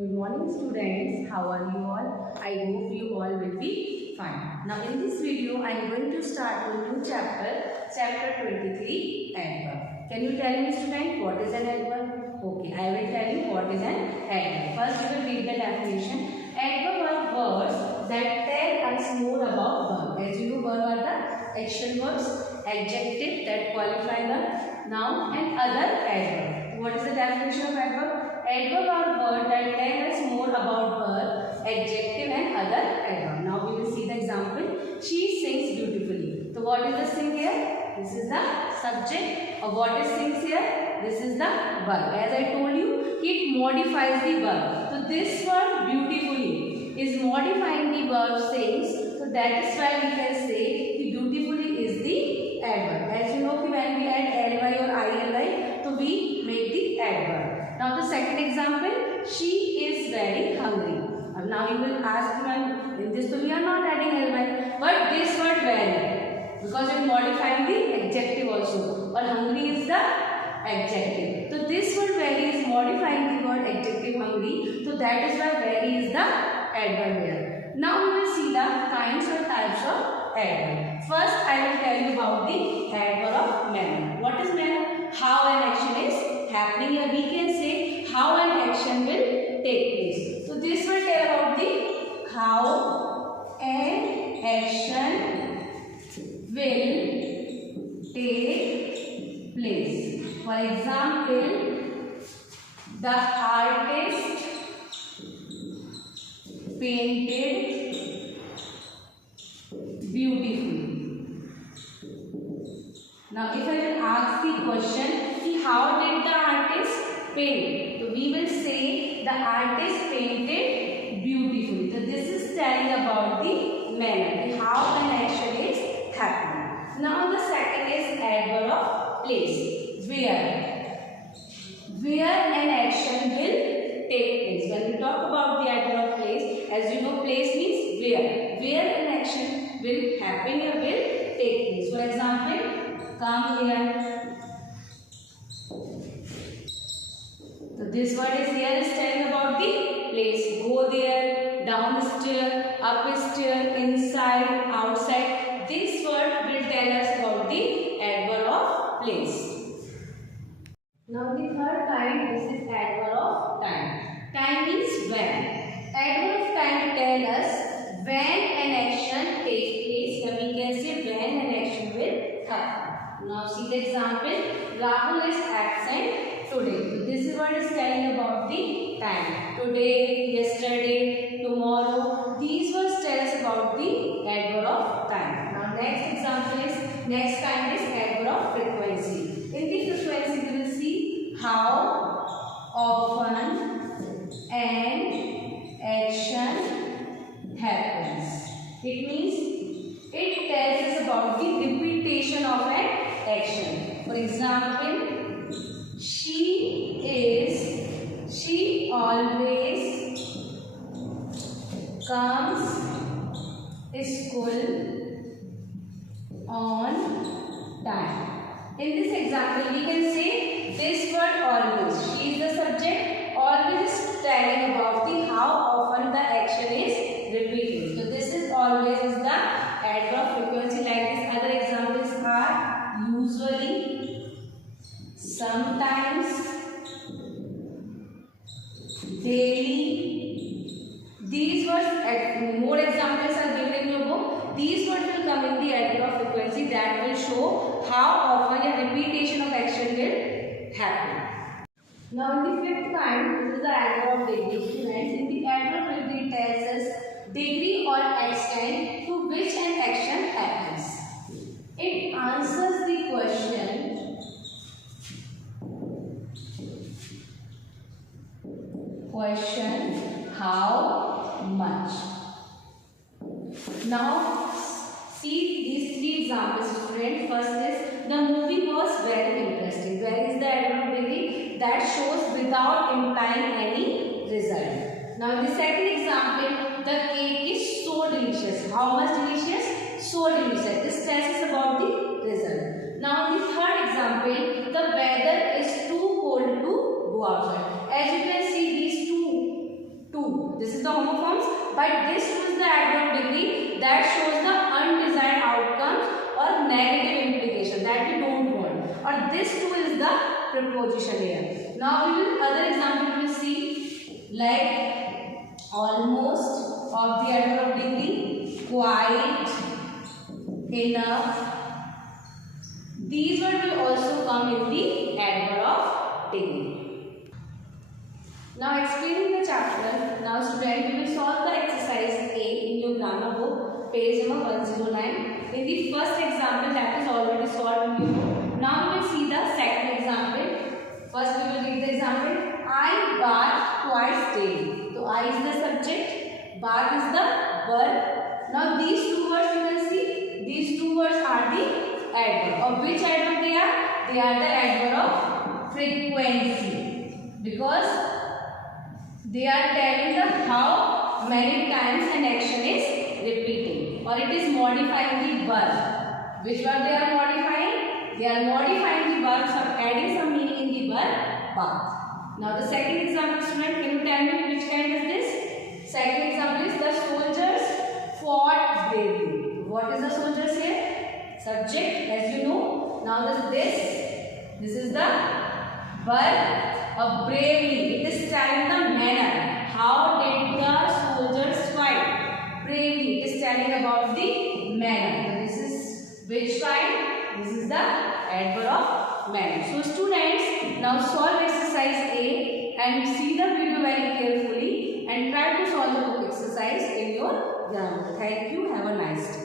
Good morning students, how are you all? I hope you all will be fine. Now in this video I am going to start a new chapter 23 adverb. Can you tell me student what is an adverb? Okay, I will tell you what is an adverb. First we will read the definition. Adverb are words that tell us more about verb. As you know, verb are the action words, adjective that qualify the noun and other adverb. What is the definition of adverb? Adverb are words that tell us more about verb, adjective and other adverb. Now we will see the example. She sings beautifully. So what is the sing here? This is the subject. Or what is sings here? This is the verb. As I told you, it modifies the verb. So this word beautifully is modifying the verb sings. So that is why we can say the beautifully is the adverb. As you know, when we add ly or illy, so we make the adverb. Now the second example, she is very hungry. Now you will ask me, in this we are not adding ly, but this word very, because it is modifying the adjective also. But hungry is the adjective. So this word very is modifying the word adjective hungry. So that is why very is the adverb here. Now we will see the kinds or types of adverb. First I will tell you about the adverb of manner. What is manner? How an action is happening, or we can say how an action will take place. So this will tell about the how an action will take place. For example, the artist painted beautifully. Now if I will ask the question, how did the artist paint? So we will say the artist painted beautifully. So this is telling about the manner, how an action is happening. Now the second is adverb of place. Where an action will take place. When we talk about the adverb of place, as you know, place means where an action will happen or will take place. For example, come here. So this word is here is telling about the place. Go there, down stair, up stair, inside, outside. This word will tell us about the adverb of place. Now the third kind, this is adverb of time. Time means when. Adverb of time tell us when an action takes place. Or we can say when an action will happen. Now see the example. Rahul is absent today. So this word is telling about the time. Today, yesterday, tomorrow. These words tell us about the adverb of time. Now next example is, next kind is adverb of frequency. In the frequency we will see how often an action happens. It means it tells us about the repetition of an action. For example, she always comes school on time. In this example, we can say this word always. She is the subject. Always is telling about the how often the action is repeated. So this is always is the adverb frequency. Like this, other examples are usually, sometimes, daily. These words, more examples are given in your book. These words will come in the adverb frequency that will show how often a repetition of action will happen. Now in the fifth kind, this is the adverb of degree. Students, in the adverb of degree tells us degree or extent to which an action happens. It answers the question how much. Now see these three examples, students. First is the movie was very interesting. Where is the adverb of degree? That shows without implying any result. Now the second example, the cake is so delicious. How much delicious? So delicious. This tells us about the result. Now the third example, the weather is too cold to go outside. As you can see, these two This is the homophones, but this two is the adverb degree that shows the undesired outcomes or negative implication that we don't want. Or this two is the preposition here. Now we will other example we will see, like almost of the adverb degree, quite, enough. These words will also come in the adverb of degree. Now explaining the chapter, now student we will solve the exercise A in your grammar book, page number 109. In the first example that is already solved in your book. Now we will see the second example. First we will read the example. I bath twice daily. So I is the subject, bath is the verb. Now these two words you will see, these two words are the adverb. Of which adverb they are? They are the adverb of frequency, because they are telling the how many times an action is repeating, or it is modifying the verb. Which verb they are modifying? They are modifying the verb, adding some meaning in the verb bath. Now the second example, student, can you tell me which kind is this? Second example is the soldiers fought bravely. What is the soldiers here? Subject, as you know. Now this is the verb of bravely. It is telling the manner. How did the soldiers fight? Bravely. It is telling about the manner. So this is which kind? This is the adverb of manner. So students, now solve exercise A and see the video very carefully and try to solve the book exercise in your grammar. Thank you. Have a nice day.